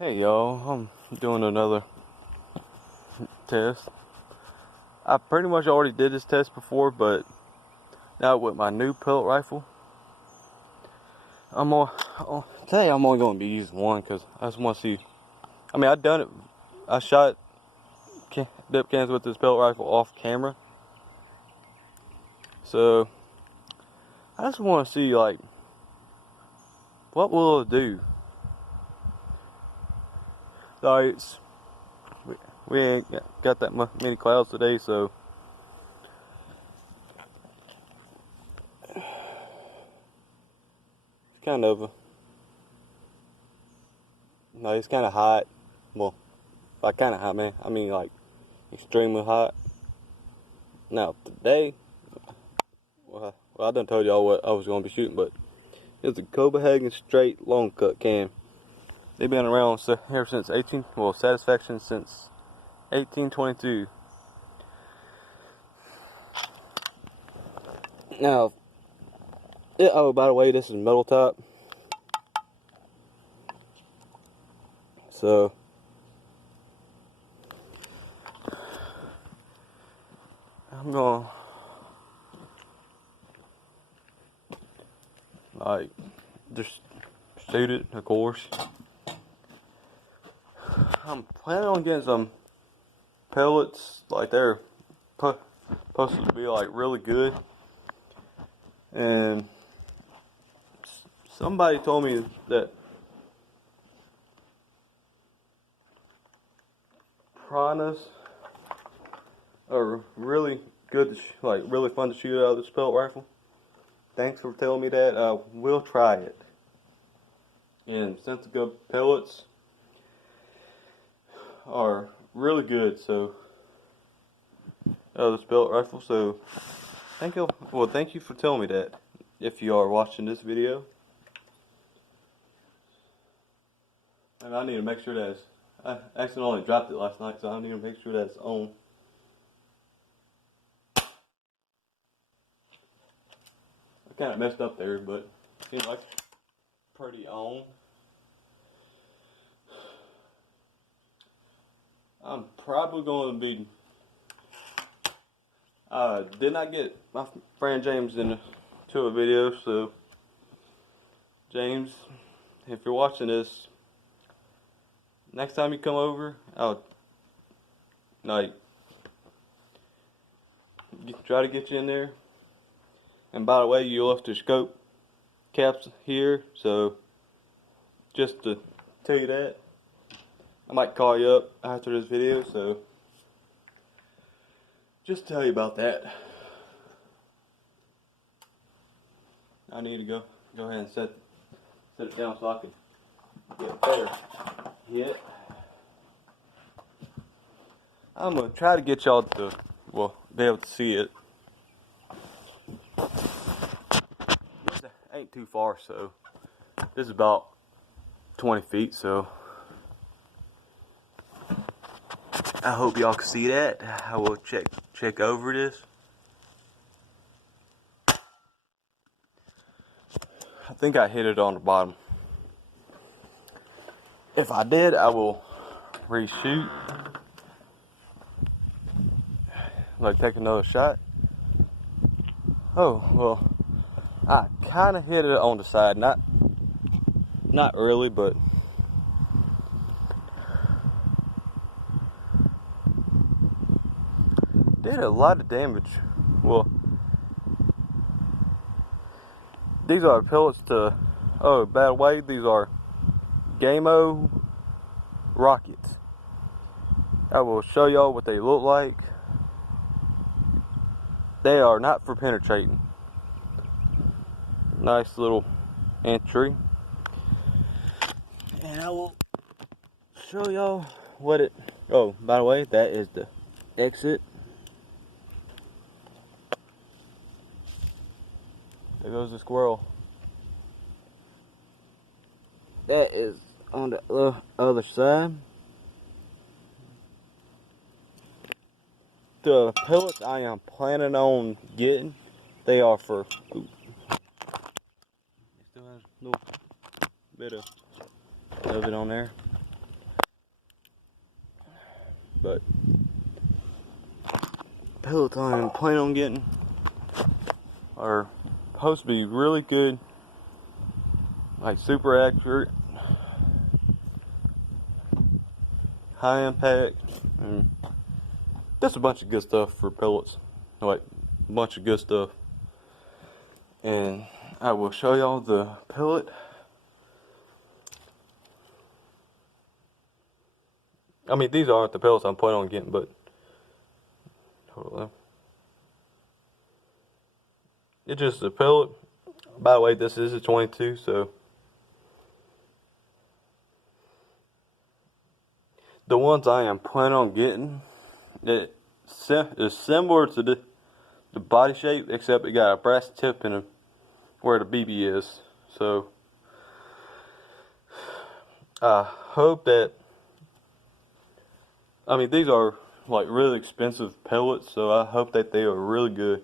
Hey y'all, I'm doing another test. I pretty much already did this test before, but now with my new pellet rifle, today I'm only going to be using one because I just want to see. I mean, I've done it. I shot dip cans with this pellet rifle off camera, so I just want to see like what will it do. Like we ain't got that many clouds today, so it's kind of it's kind of hot. Well, by kind of hot, man, I mean like extremely hot. Now today, well I done told y'all what I was going to be shooting, but it's a Copenhagen straight long cut can. They've been around ever since Satisfaction since 1822. Now, oh, by the way, this is metal top. So, I'm gonna like just shoot it, of course. I'm planning on getting some pellets, like they're supposed to be like really good. And somebody told me that piranhas are really good, like really fun to shoot out of this pellet rifle. Thanks for telling me that. I will try it. And since the good pellets are really good, so this pellet rifle. So thank you for telling me that. If you are watching this video, and I need to make sure that I accidentally dropped it last night, so I need to make sure that it's on. I kind of messed up there, but it seems like it's pretty on. I'm probably going to be. Did not get my friend James into a video, so James, if you're watching this, next time you come over, I'll try to get you in there. And by the way, you left your scope caps here, so just to tell you that, I might call you up after this video, so just tell you about that. I need to go ahead and set it down so I can get better hit. I'm gonna try to get y'all to be able to see it. This ain't too far, so this is about 20 feet, so I hope y'all can see that. I will check over this. I think I hit it on the bottom. If I did, I will reshoot. Like take another shot. Oh, well, I kind of hit it on the side. Not really, but did a lot of damage. Well, these are pellets to, oh, by the way, these are Gamo rockets. I will show y'all what they look like. They are not for penetrating. Nice little entry. And I will show y'all what it, oh, by the way, that is the exit. There goes the squirrel. That is on the other side. The pellets I am planning on getting, they are for. Ooh, it still has a little bit of it on there. but pellets I'm planning on getting are supposed to be really good, like super accurate, high impact, and just a bunch of good stuff for pellets, like a bunch of good stuff. And I will show y'all the pellet. I mean, these aren't the pellets I'm planning on getting, but hold on. It's just a pellet. By the way, this is a 22, so the ones I am planning on getting, it is similar to the body shape, except it got a brass tip in it where the BB is. So I hope that, I mean, these are like really expensive pellets, so I hope that they are really good.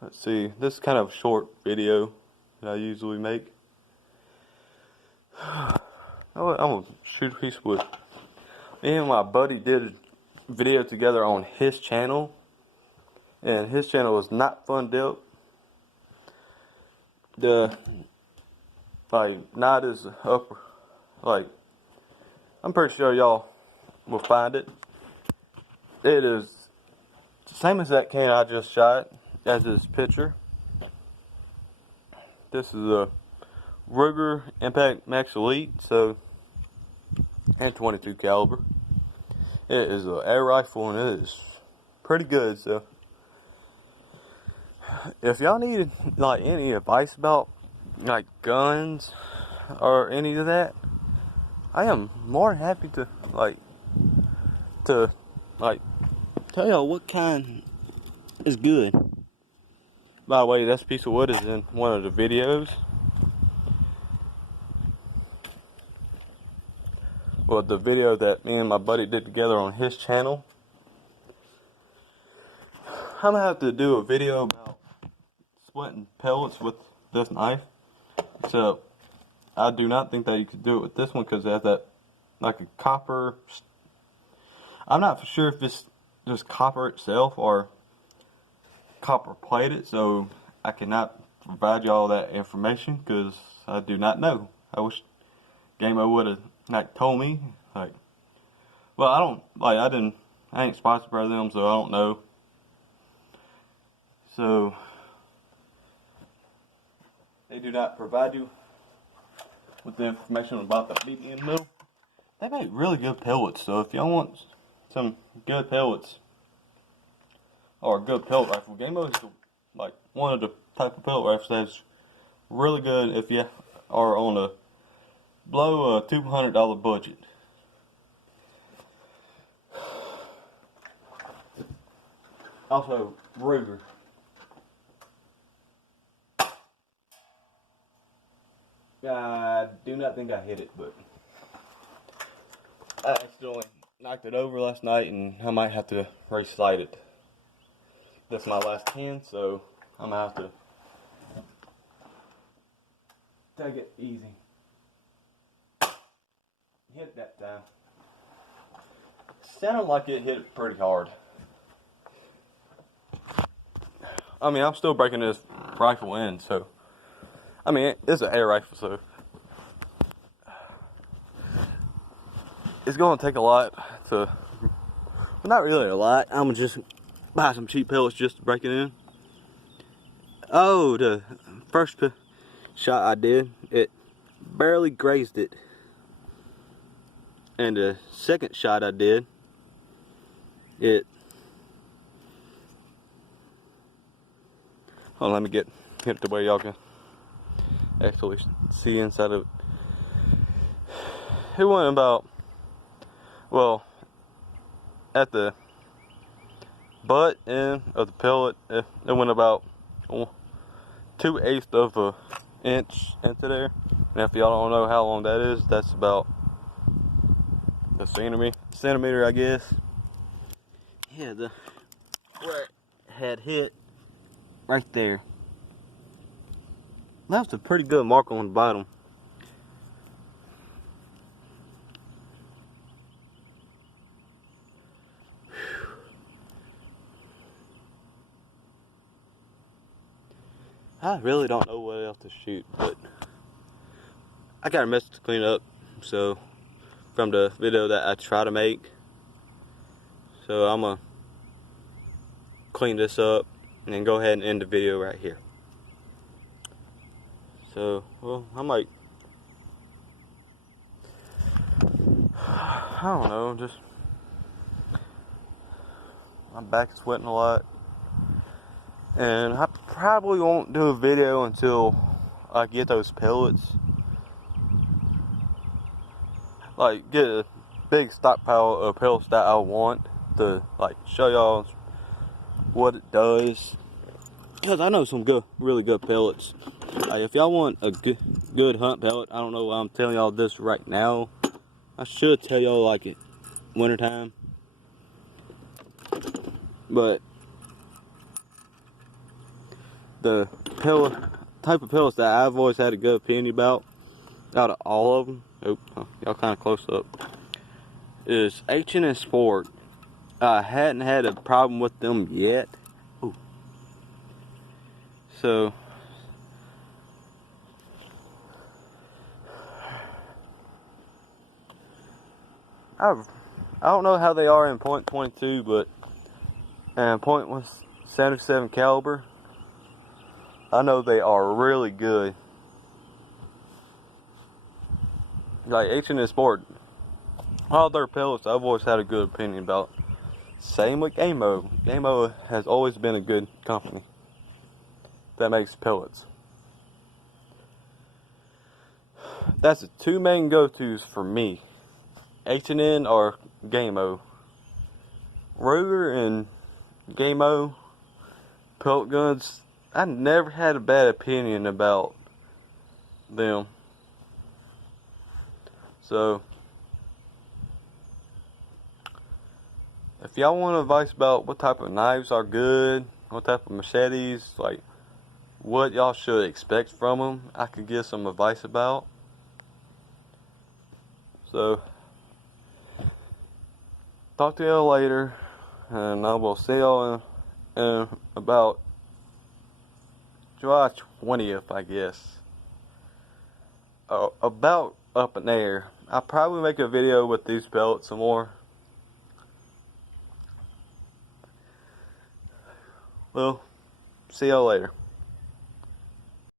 Let's see, this is kind of a short video that I usually make. I'm gonna shoot a piece of wood. Me and my buddy did a video together on his channel, and his channel is Not Fun Dip. Not as upper, like, I'm pretty sure y'all will find it. It is the same as that can I just shot, as this picture. This is a Ruger Impact Max Elite, so, and 22 caliber. It is an air rifle, and it is pretty good. So if y'all need like any advice about like guns or any of that, I am more than happy to tell y'all what kind is good. By the way, this piece of wood is in one of the videos. Well, the video that me and my buddy did together on his channel. I'm gonna have to do a video about splitting pellets with this knife. So I do not think that you could do it with this one because it has that like a copper. I'm not for sure if it's just copper itself or copper plated, so I cannot provide y'all that information because I do not know. I wish Gameo would have like told me. Like, well, I ain't sponsored by them, so I don't know. So they do not provide you with the information about the BBM mill. They make really good pellets, so if y'all want some good pellets or a good pellet rifle, Gameo is like one of the type of pellet rifles that's really good if you are on a below a $200 budget. Also, Ruger. I do not think I hit it, but I accidentally knocked it over last night, and I might have to re-sight it. That's my last can, so I'm gonna have to take it easy. Hit it that time. Sounded like it hit it pretty hard. I mean, I'm still breaking this rifle in, so I mean, it's an air rifle, so it's going to take a lot to, well, not really a lot. I'm going to just buy some cheap pellets just to break it in. Oh, the first shot I did, it barely grazed it. And the second shot I did, it, hold on, let me get it the way y'all can actually see inside of it. It went about, well, at the butt end of the pellet, it went about 2/8 of an inch into there. And if y'all don't know how long that is, that's about a centimeter, I guess. Yeah, where it had hit right there. That's a pretty good mark on the bottom. I really don't know what else to shoot, but I got a mess to clean up, so from the video that I try to make. So I'm gonna clean this up and then go ahead and end the video right here. So, well, I might, I don't know, just, my back is sweating a lot. And I probably won't do a video until I get those pellets. Like, get a big stockpile of pellets that I want to, like, show y'all what it does. Because I know some good, really good pellets. Like, if y'all want a good hunt pellet, I don't know why I'm telling y'all this right now. I should tell y'all like it wintertime. But the pellet type of pellets that I've always had a good opinion about, out of all of them, y'all kind of close up, is H&N Sport. I hadn't had a problem with them yet. Ooh. So I don't know how they are in .22, but and .77 caliber, I know they are really good. Like H&N Sport, all their pellets I've always had a good opinion about. Same with Game-O. Game-O has always been a good company that makes pellets. That's the two main go-tos for me. H&N or Game-O. Ruger and Game-O pellet guns, I never had a bad opinion about them. So if y'all want advice about what type of knives are good, what type of machetes, like what y'all should expect from them, I could give some advice about. So talk to y'all later, and I will see y'all in about July 20th, I guess. About up in there. I'll probably make a video with these pellets some more. Well, see y'all later.